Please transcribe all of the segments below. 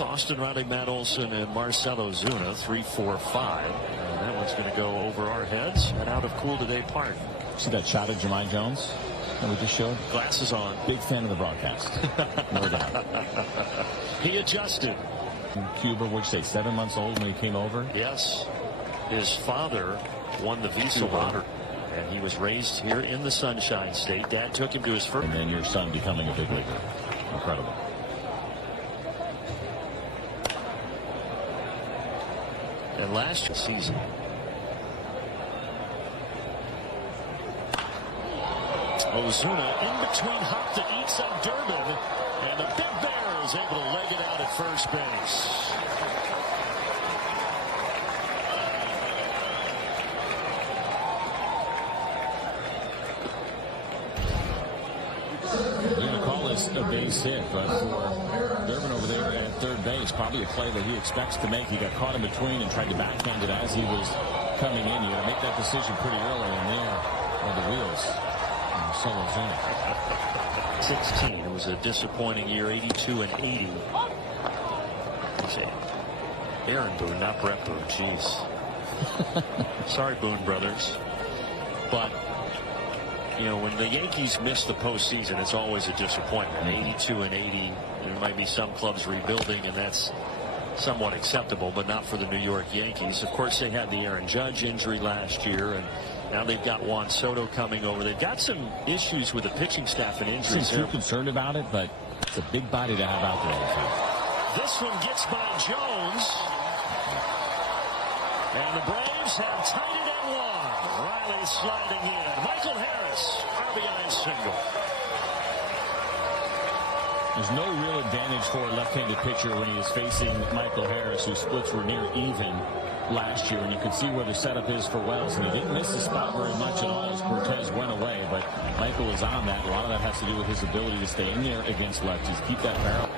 Austin Riley, Matt Olson, and Marcelo Zuna, 3-4-5. And that one's going to go over our heads and out of Cool Today Park. See that shot of Jemai Jones that we just showed? Glasses on. Big fan of the broadcast. No doubt. He adjusted. In Cuba, what'd you say, 7 months old when he came over? Yes. His father won the Visa Lottery, and he was raised here in the Sunshine State. Dad took him to his first. And then your son becoming a big leaguer. Incredible. And last season. Ozuna in between hopped and eats up Durbin, and the Big Bear is able to leg it out at first base. They're going to call this a base hit, but for Durbin over there at third base, probably a play that he expects to make. He got caught in between and tried to backhand it as he was coming in. You got to make that decision pretty early, and there are the wheels. Solo Zuna. 16. It was a disappointing year, 82 and 80. Aaron Boone, not Brett Boone. Jeez. Sorry, Boone brothers. But, you know, when the Yankees miss the postseason, it's always a disappointment. 82 and 80. There might be some clubs rebuilding, and that's somewhat acceptable, but not for the New York Yankees. Of course, they had the Aaron Judge injury last year, and now they've got Juan Soto coming over. They've got some issues with the pitching staff and injuries. I'm too concerned about it, but it's a big body to have out there all the time. This one gets by Jones. And the Braves have tied it at 1. Riley sliding in. Michael Harris, RBI single. There's no real advantage for a left-handed pitcher when he is facing Michael Harris, whose splits were near even last year, and you can see where the setup is for Wells, and he didn't miss the spot very much at all as Cortez went away, but Michael is on that. A lot of that has to do with his ability to stay in there against lefties, keep that barrel.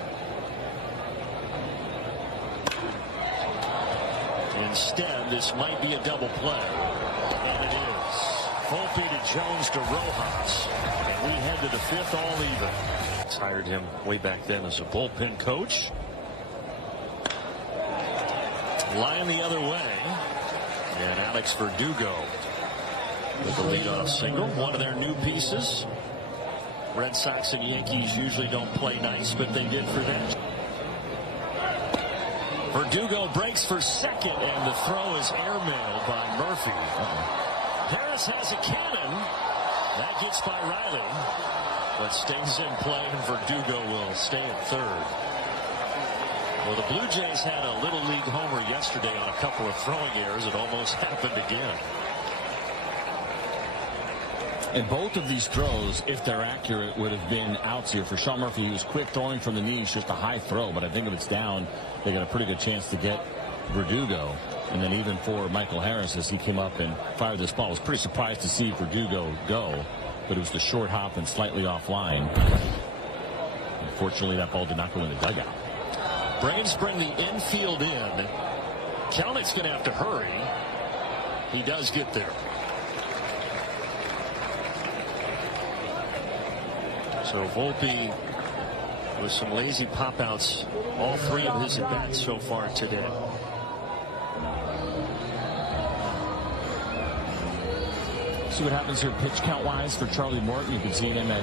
Instead, this might be a double play, and it is. Volpe to Jones to Rojas, and we head to the 5th all even. Hired him way back then as a bullpen coach. Line the other way, and Alex Verdugo with the leadoff single. One of their new pieces. Red Sox and Yankees usually don't play nice, but they did for them. Verdugo breaks for second, and the throw is airmailed by Murphy. Harris has a cannon. That gets by Riley, but stays in play, and Verdugo will stay at third. Well, the Blue Jays had a Little League homer yesterday on a couple of throwing errors. It almost happened again. And both of these throws, if they're accurate, would have been outs here. For Sean Murphy, he was quick throwing from the knees, just a high throw. But I think if it's down, they got a pretty good chance to get Verdugo. And then even for Michael Harris, as he came up and fired this ball, I was pretty surprised to see Verdugo go. But it was the short hop and slightly offline. Unfortunately, that ball did not go in the dugout. Braves bring the infield in. Kelnick's going to have to hurry. He does get there. So Volpe with some lazy pop outs all 3 of his at bats so far today. See what happens here pitch count wise for Charlie Morton. You can see him at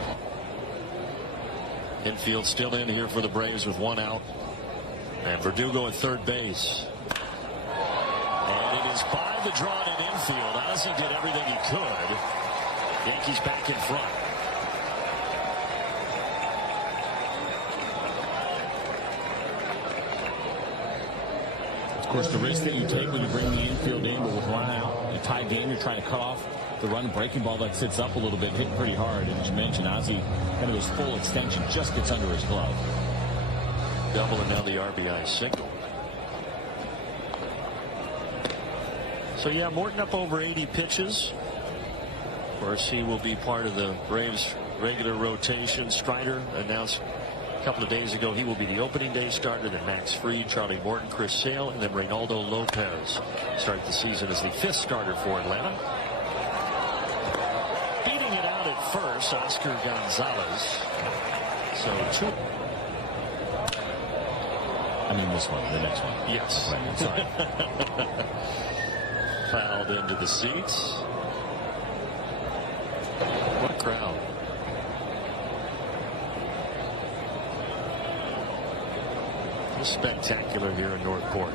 infield still in here for the Braves with 1 out. And Verdugo at third base. And it is by the drawn in infield. Ozzie did everything he could. Yankees back in front. Of course, the risk that you take when you bring the infield in, but with 1 out, a tie game, you're trying to cut off the run breaking ball that sits up a little bit, hit pretty hard. And as you mentioned, Ozzie, kind of his full extension, just gets under his glove. Double and now the RBI single. So yeah, Morton up over 80 pitches. Of course, he will be part of the Braves regular rotation. Strider announced a couple of days ago he will be the opening day starter. Then Max Fried, Charlie Morton, Chris Sale, and then Reynaldo Lopez start the season as the 5th starter for Atlanta. Beating it out at first, Oscar Gonzalez. So 2. I mean this one, the next one. Yes. Right, sorry. Fouled into the seats. What a crowd. It's spectacular here in Northport.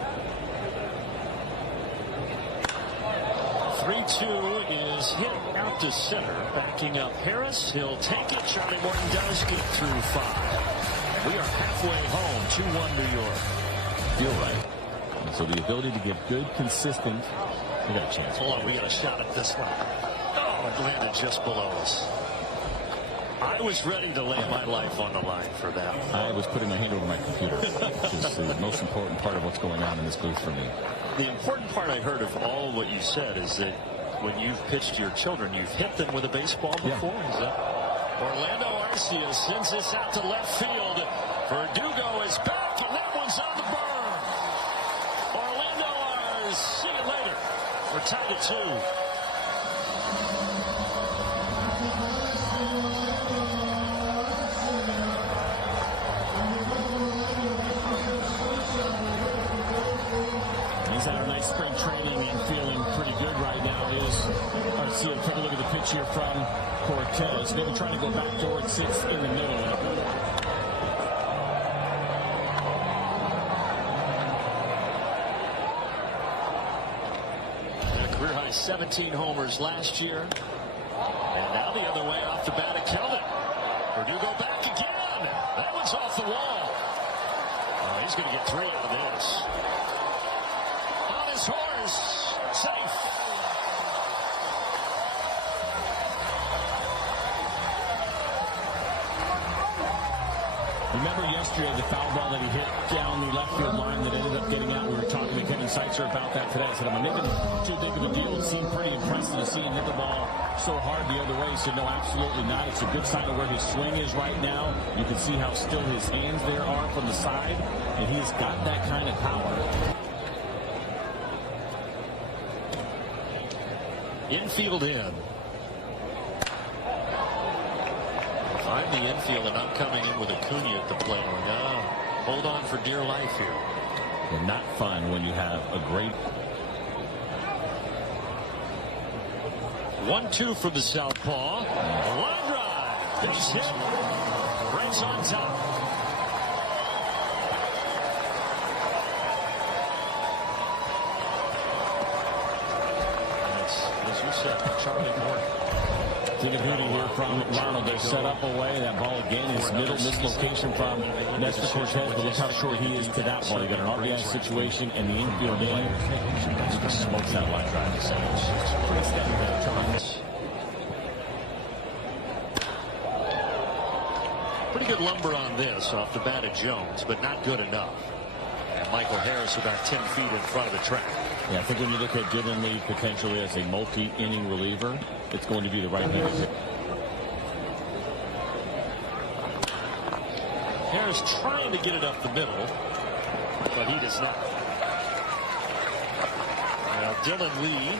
3-2 is hit out to center. Backing up Harris. He'll take it. Charlie Morton does get through 5. We are halfway home. 2-1 New York. Feel right. And so the ability to get good, consistent. We got a chance. Hold on, we got a shot at this one. Oh, it landed just below us. I was ready to lay my life on the line for that. I was putting my hand over my computer. Which is the most important part of what's going on in this booth for me. The important part I heard of all what you said is that when you've pitched to your children, you've hit them with a baseball before. Yeah. Is that? Orlando Arcia sends this out to left field. Verdugo is back, and that one's on the burn. Orlando, see you later. We're tied at 2. He's had a nice spring training and feeling pretty good right now. Arcia, take a look at the pitch here from Cortez. Maybe trying to go back towards 6th in the middle. Career high 17 homers last year. And now the other way off the bat of Kelvin. Verdugo back again. That one's off the wall. Oh, he's going to get 3 out of this. On his horse. Safe. Remember yesterday the foul ball that he hit down the left field line that ended up getting out? We were talking to Kevin Seitzer about that today. I said, I'm making too big of a deal. It seemed pretty impressive to see him hit the ball so hard the other way. He said, no, absolutely not. It's a good sign of where his swing is right now. You can see how still his hands there are from the side, and he's got that kind of power. Infield in. Find the infield, and I'm coming in with Acuna at the plate. Hold on for dear life here. And not fun when you have a great 1-2 from the southpaw. A line drive. Base hit. Right on top. That's, as you said, Charlie Morton. Beauty here from Ronald. They're set up away. That ball again is middle mislocation from Nestor Cortez, but look how short he is to that ball. You got an RBI situation and the infield in. Smokes that line drive. Pretty steady there, Charles. Pretty good lumber on this off the bat of Jones, but not good enough. And Michael Harris about 10 feet in front of the track. Yeah, I think when you look at Dylan Lee potentially as a multi-inning reliever, it's going to be the right thing to do. Harris trying to get it up the middle, but he does not. Now Dylan Lee